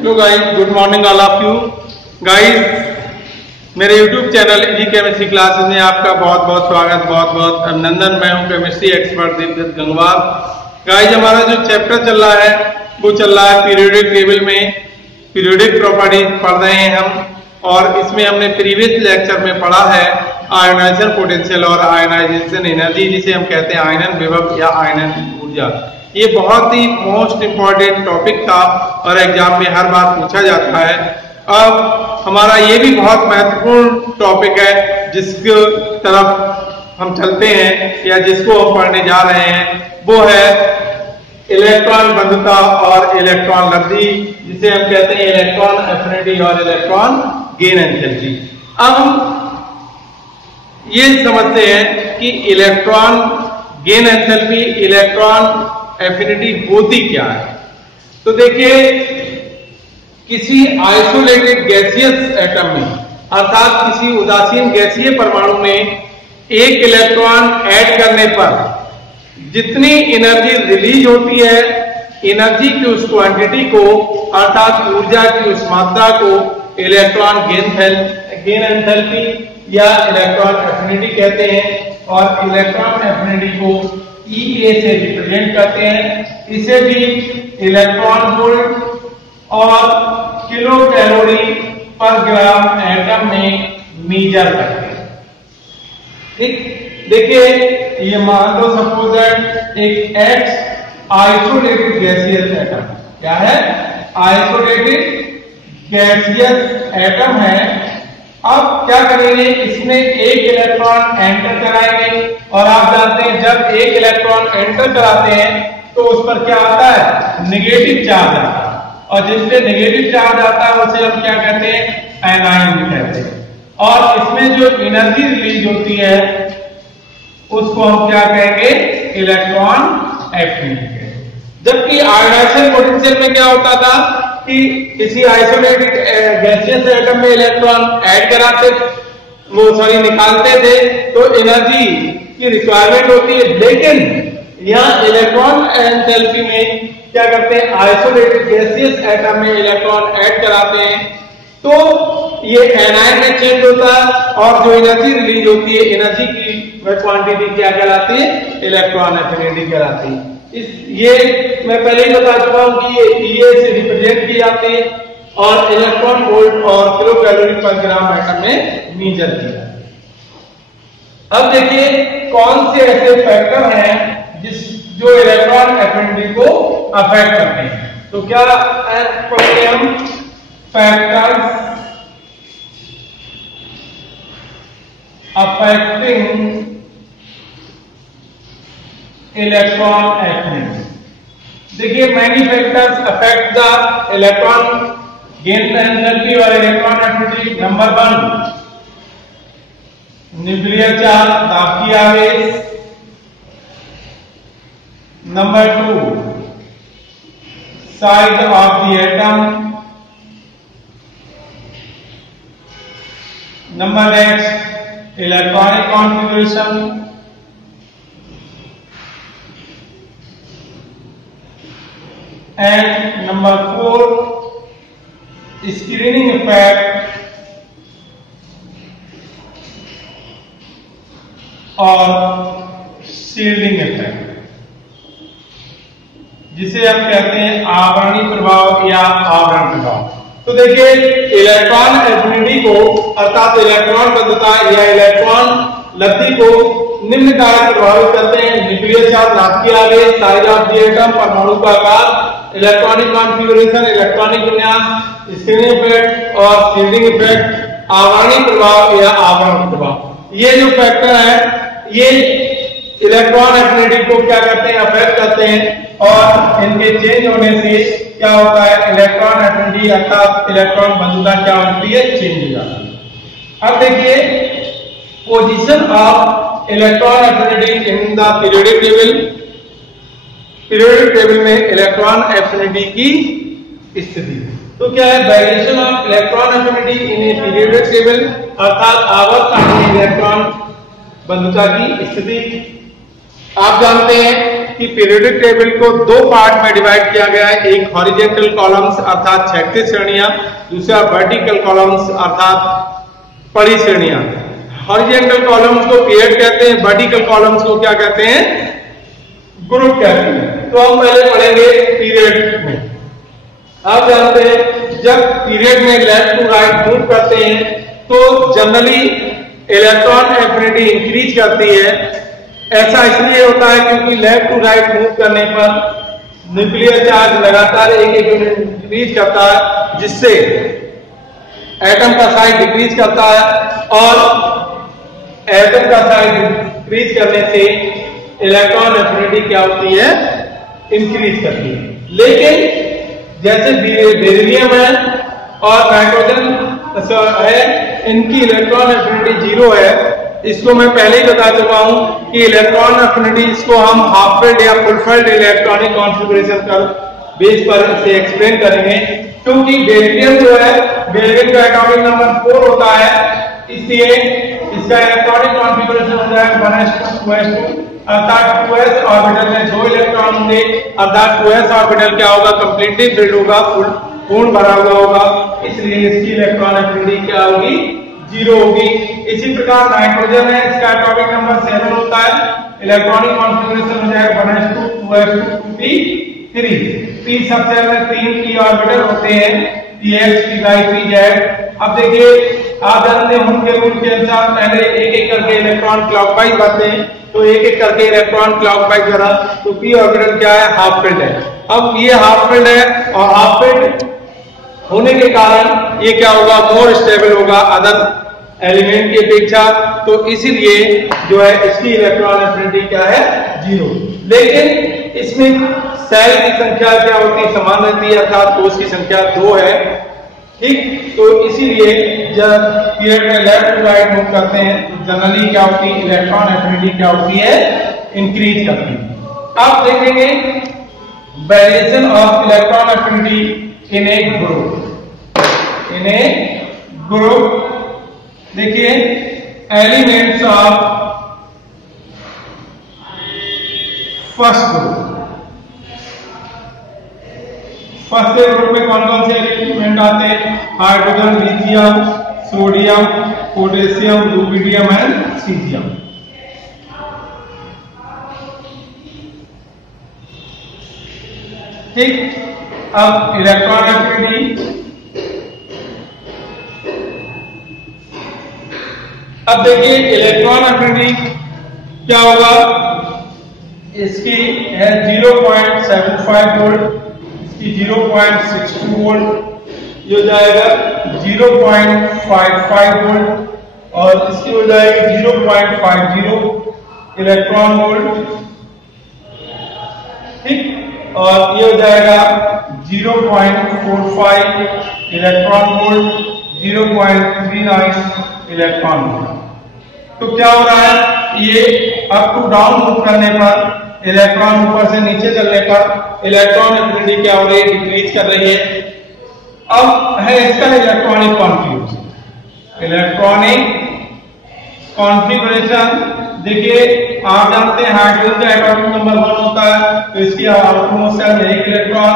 Hello guys, good morning all of you guys. मेरे YouTube channel Easy Chemistry Classes में आपका बहुत बहुत स्वागत, बहुत बहुत अभिनंदन। मैं हूं केमिस्ट्री एक्सपर्ट दीपदत्त गंगवार। गाइस, हमारा जो चैप्टर चल रहा है वो चल रहा है पीरियोडिक टेबल में पीरियोडिक प्रॉपर्टीज पढ़ रहे हैं हम। और इसमें हमने प्रीवियस लेक्चर में पढ़ा है आयनाइजेशन पोटेंशियल और आयनाइजेशन एनर्जी, जिसे हम कहते हैं आयनन विभव या आयनन ऊर्जा। ये बहुत ही मोस्ट इम्पॉर्टेंट टॉपिक था और एग्जाम में हर बार पूछा जाता है। अब हमारा ये भी बहुत महत्वपूर्ण टॉपिक है जिसके तरफ हम चलते हैं या जिसको हम पढ़ने जा रहे हैं, वो है इलेक्ट्रॉन बंधुता और इलेक्ट्रॉन लब्धि, जिसे हम कहते हैं इलेक्ट्रॉन एफिनिटी और इलेक्ट्रॉन गेन एंथैल्पी। अब हम ये समझते हैं कि electron gain enthalpy, electron affinity होती क्या है। तो देखिए, किसी आइसोलेटेड गैसियस एटम में अर्थात किसी उदासीन गैसीय परमाणु में एक इलेक्ट्रॉन ऐड करने पर जितनी एनर्जी रिलीज होती है, एनर्जी की उस क्वांटिटी को अर्थात ऊर्जा की उस मात्रा को इलेक्ट्रॉन गेन एंथैल्पी या इलेक्ट्रॉन एफिनिटी कहते हैं। और इलेक्ट्रॉन एफिनिटी को EA से रिप्रेजेंट करते हैं। इसे भी इलेक्ट्रॉन वोल्ट और किलो कैलोरी पर ग्राम एटम में मेजर करते हैं। ठीक, देखिए, ये मान लो सपोज दैट एक X आइसोलेटेड गैसियस एटम, क्या है? आइसोलेटेड गैसियस एटम है। अब क्या करेंगे, इसमें एक इलेक्ट्रॉन एंटर कराएंगे और आप जानते हैं जब एक इलेक्ट्रॉन एंटर कराते हैं तो उस पर क्या आता है? नेगेटिव चार्ज आता है। और जिससे नेगेटिव चार्ज आता है उसे हम क्या कहते हैं? एनायन कहते हैं। और इसमें जो एनर्जी रिलीज होती है उसको हम क्या कहेंगे? Electron affinity. जबकि आयनाइजेशन पोटेंशियल में क्या होता था कि किसी आइसोलेटेड गैसियस एटम में इलेक्ट्रॉन ऐड कराते निकालते थे तो एनर्जी की रिक्वायरमेंट होती है। लेकिन यहाँ इलेक्ट्रॉन एंथैल्पी में क्या करते हैं? आइसोलेटेड गैसियस एटम में इलेक्ट्रॉन ऐड कराते हैं तो ये एनायन में चेंज होता है और जो एनर्जी रिलीज होती है, एनर्जी की क्वांटिटी क्या कहलाती है? इलेक्ट्रॉन एफिनिटी कहलाती है। ये मैं पहले ही बता चुका हूं कि ये EA से रिप्रेजेंट की जाती है और इलेक्ट्रॉन वोल्ट और किलो कैलोरी पर ग्राम एटम में मेजर किया जाता है। अब देखिए, कौन से ऐसे फैक्टर हैं जो इलेक्ट्रॉन एफिनिटी को अफेक्ट करते हैं। तो क्या पढ़ते हम? Factors affecting electron affinity. देखिए, many factors affect the electron gain enthalpy और electron affinity. Number 1, nuclear charge, तापीय आवेश। Number 2, size of the atom. Number next, electronic configuration. And number 4, screening effect और shielding effect, जिसे हम कहते हैं आवरणीय प्रभाव या आवरण प्रभाव। तो देखिए, इलेक्ट्रॉन एफिनिटी को अर्थात इलेक्ट्रॉन बंधुता या इलेक्ट्रॉन लब्धि को निम्न कारक प्रभावित करते हैं: न्यूक्लियर चार्ज, नाभिकीय आवेश, साइज ऑफ द एटम, परमाणु का आकार, इलेक्ट्रॉनिक कॉन्फ़िगरेशन, इलेक्ट्रॉनिक विन्यास, स्क्रीनिंग इफेक्ट और शील्डिंग इफेक्ट, आवरणीय प्रभाव या आवरण प्रभाव। ये जो फैक्टर है ये इलेक्ट्रॉन एफिनिटी को क्या करते हैं? अफेक्ट करते हैं और इनके चेंज होने से क्या होता है? इलेक्ट्रॉन एफिनिटी अर्थात इलेक्ट्रॉन बंधुता क्या होती है? चेंज हो जाती है। अब देखिए, position of electron affinity in the periodic table. Periodic table में इलेक्ट्रॉन एफिनिटी की स्थिति। तो क्या है? Variation of electron affinity in A periodic table अर्थात आवर्त सारणी इलेक्ट्रॉन बंधुता की स्थिति। आप जानते हैं कि पीरियोडिक टेबल को दो पार्ट में डिवाइड किया गया है, एक हॉरिजॉन्टल कॉलम्स अर्थात क्षैतिज श्रेणियां, दूसरा वर्टिकल कॉलम्स अर्थात पड़ी श्रेणियां। हॉरिजॉन्टल कॉलम्स को पीरियड कहते हैं, वर्टिकल कॉलम्स को क्या कहते हैं, ग्रुप कहते हैं। तो हम पहले पढ़ेंगे पीरियड में। आप जानते हैं जब पीरियड में लेफ्ट टू राइट मूव करते हैं तो जनरली इलेक्ट्रॉन एफिनिटी इंक्रीज करती है। ऐसा इसलिए होता है क्योंकि लेफ्ट टू राइट मूव करने पर न्यूक्लियर चार्ज लगातार एक यूनिट इंक्रीज करता है, जिससे एटम का साइज डिक्रीज करता है और एटम का साइज डिक्रीज करने से इलेक्ट्रॉन एफिनिटी क्या होती है, इंक्रीज करती है। लेकिन जैसे बेरिलियम है और नाइट्रोजन है, इनकी इलेक्ट्रॉन एफिनिटी 0 है। इसको मैं पहले ही बता चुका हूं कि इलेक्ट्रॉन एफिनिटी इसको हम हाफ फिल्ड या फुल फिल्ड इलेक्ट्रॉनिक कॉन्फ़िगरेशन का बेस पर इसे एक्सप्लेन करेंगे। क्योंकि बेरिलियम जो है, बेरिलियम का एटॉमिक नंबर 4 होता है, इसलिए इसका इलेक्ट्रॉनिक कॉन्फ़िगरेशन हो जाएगा 1s2 2s2 अर्थात 2s ऑर्बिटल में जो इलेक्ट्रॉन होंगे अर्थात 2s ऑर्बिटल क्या होगा, कंप्लीटली फिल्ड होगा, पूर्ण भरा हुआ होगा, इसलिए इसकी इलेक्ट्रॉन एफिनिटी क्या होगी, 0 होगी। इसी प्रकार नाइट्रोजन है, इसका एटॉमिक नंबर 7 होता है, इलेक्ट्रॉनिक कॉन्फ़िगरेशन हो जाएगा 1s2 2s2 2p3। p structure में 3 p ऑर्बिटल होते हैं, px py pz। अब देखिए आप जानते हैं उनके रूल के अनुसार पहले एक एक करके इलेक्ट्रॉन क्लॉकवाइज बढ़ते हैं, तो एक एक करके इलेक्ट्रॉन क्लॉकवाइज बढ़ा तो p ऑर्बिटल क्या है, हाफ फिल्ड है। अब ये हाफ फिल्ड है और हाफ फिल्ड होने के कारण ये क्या होगा, मोर स्टेबल होगा अदर एलिमेंट की अपेक्षा, तो इसीलिए जो है इसकी इलेक्ट्रॉन एफिनिटी क्या है, 0। लेकिन इसमें सेल की संख्या क्या होती है, समान रहती है अर्थात कोष की संख्या 2 है, ठीक। तो इसीलिए जब पीरियड में लेफ्ट टू राइट मूव करते हैं तो जनरली क्या होती है, इलेक्ट्रॉन एफिनिटी क्या होती है, इंक्रीज करती है। अब देखेंगे variation of electron affinity in a group. In a group देखिए elements of first group. First group में कौन कौन से एलिमेंट आते हैं, hydrogen, lithium, sodium, potassium, rubidium and caesium. ठीक। अब इलेक्ट्रॉन एफिनिटी, अब देखिए इलेक्ट्रॉन एफिनिटी क्या होगा, इसकी है 0.75 वोल्ट, इसकी 0.62 वोल्ट, ये हो जाएगा 0.55 वोल्ट और इसकी हो जाएगी 0.50 इलेक्ट्रॉन वोल्ट, ठीक। और ये हो जाएगा 0.45 इलेक्ट्रॉन वोल्ट, 0.39 इलेक्ट्रॉन वोल्ट। तो क्या हो रहा है, ये अप टू डाउन मूव करने पर, इलेक्ट्रॉन ऊपर से नीचे चलने पर इलेक्ट्रॉन एफिनिटी क्या हो रही है, डिक्रीज कर रही है। अब है इसका इलेक्ट्रॉनिक कॉन्फ़िगरेशन। इलेक्ट्रॉनिक कॉन्फ़िगरेशन देखिए आप जानते हैं हाइड्रोजन का एटॉमिक नंबर 1 होता है, तो इसकी आउटरमोस्ट शेल में 1 इलेक्ट्रॉन,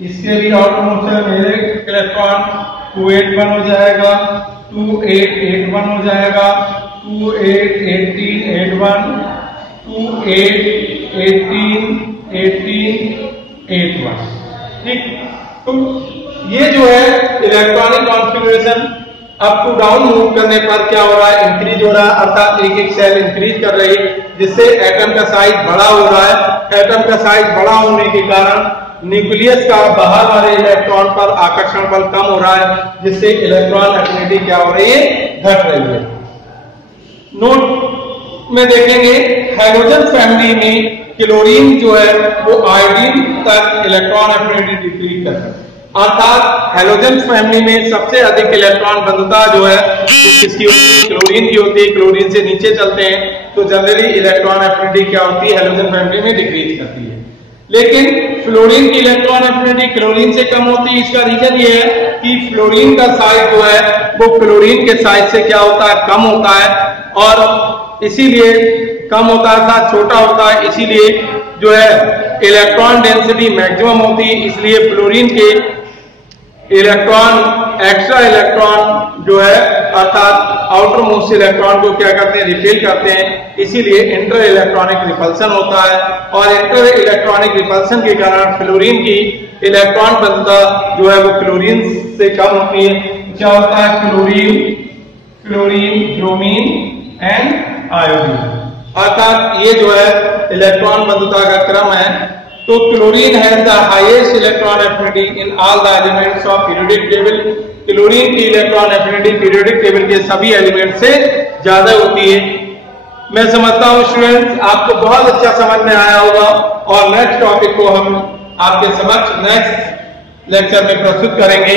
इसके भी आउटरमोस्ट शेल में 1 इलेक्ट्रॉन, 281 हो जाएगा, 2881 हो जाएगा, 281881, 281881, ठीक। तो ये जो है electronic configuration up to down move करने पर क्या हो रहा है, इंक्रीज हो रहा है, अर्थात एक एक सेल इंक्रीज कर रही है, जिससे एटम का साइज बड़ा हो रहा है। एटम का साइज बड़ा होने के कारण न्यूक्लियस का बाहर वाले इलेक्ट्रॉन पर आकर्षण बल कम हो रहा है, जिससे इलेक्ट्रॉन एफिनिटी क्या हो रही है, घट रही है। नोट में देखेंगे हाइड्रोजन फैमिली में क्लोरीन जो है वो आयोडीन तक इलेक्ट्रॉन एफिनिटी डिक्रीज करता है, अर्थात हैलोजन फैमिली में सबसे अधिक इलेक्ट्रॉन बंधुता जो है किसकी होती है, क्लोरीन की होती है। क्लोरीन से नीचे चलते हैं तो जनरली इलेक्ट्रॉन एफिनिटी क्या होती है, हैलोजन फैमिली में डिक्रीज करती है। लेकिन फ्लोरीन की इलेक्ट्रॉन एफिनिटी क्लोरीन से कम होती है। इसका रीजन ये है कि फ्लोरीन का साइज जो है वो क्लोरीन के साइज से क्या होता है, कम होता है, और इसीलिए कम होता है अर्थात छोटा होता है, इसीलिए जो है इलेक्ट्रॉन डेंसिटी मैक्सिमम होती है। इसलिए फ्लोरीन के इलेक्ट्रॉन एक्स्ट्रा इलेक्ट्रॉन जो है अर्थात आउटर मोस्ट इलेक्ट्रॉन को क्या करते हैं, रिपेल करते हैं, इसीलिए इंटर इलेक्ट्रॉनिक रिपल्सन होता है। और इंटर इलेक्ट्रॉनिक रिपल्सन के कारण फ्लोरीन की इलेक्ट्रॉन घनता जो है वो क्लोरीन से कम होती है। क्या होता है, क्लोरीन, ब्रोमीन एंड आयोडीन, अर्थात ये जो है इलेक्ट्रॉन बंधुता का क्रम है। तो chlorine has the highest electron affinity in all the elements of periodic table. Chlorine की इलेक्ट्रॉन एफिनिटी पीरियोडिक टेबल के सभी एलिमेंट से ज्यादा होती है। मैं समझता हूं स्टूडेंट्स आपको बहुत अच्छा समझ में आया होगा और नेक्स्ट टॉपिक को हम आपके समक्ष नेक्स्ट लेक्चर में प्रस्तुत करेंगे।